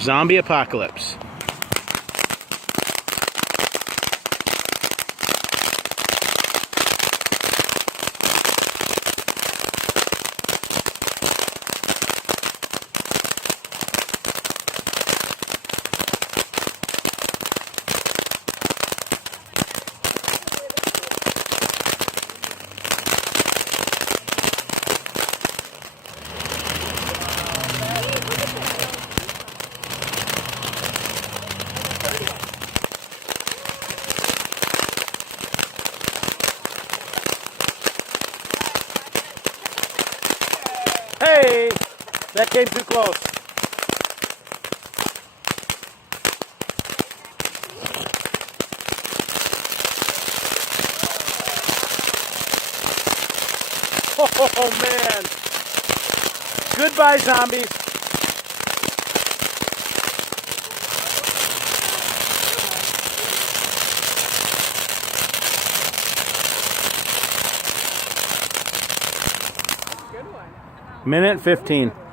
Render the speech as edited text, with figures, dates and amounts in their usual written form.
Zombie apocalypse. Hey, that came too close. Oh man. Goodbye, zombies. Minute 15.